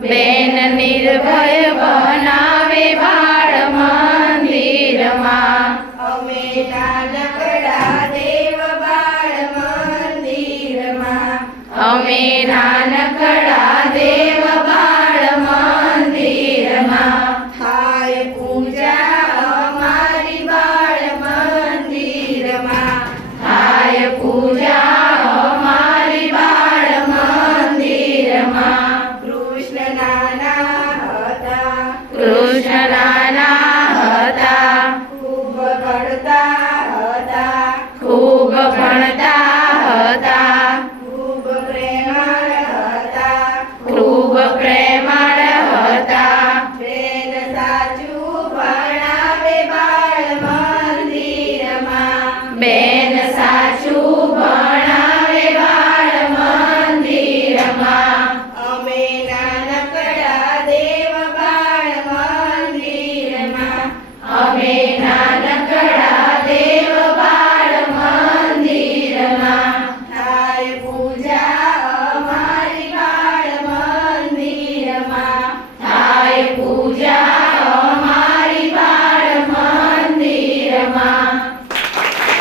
બેન નિર્ભય બનાવે બાળ મંદિરમાં. અમે प्रणता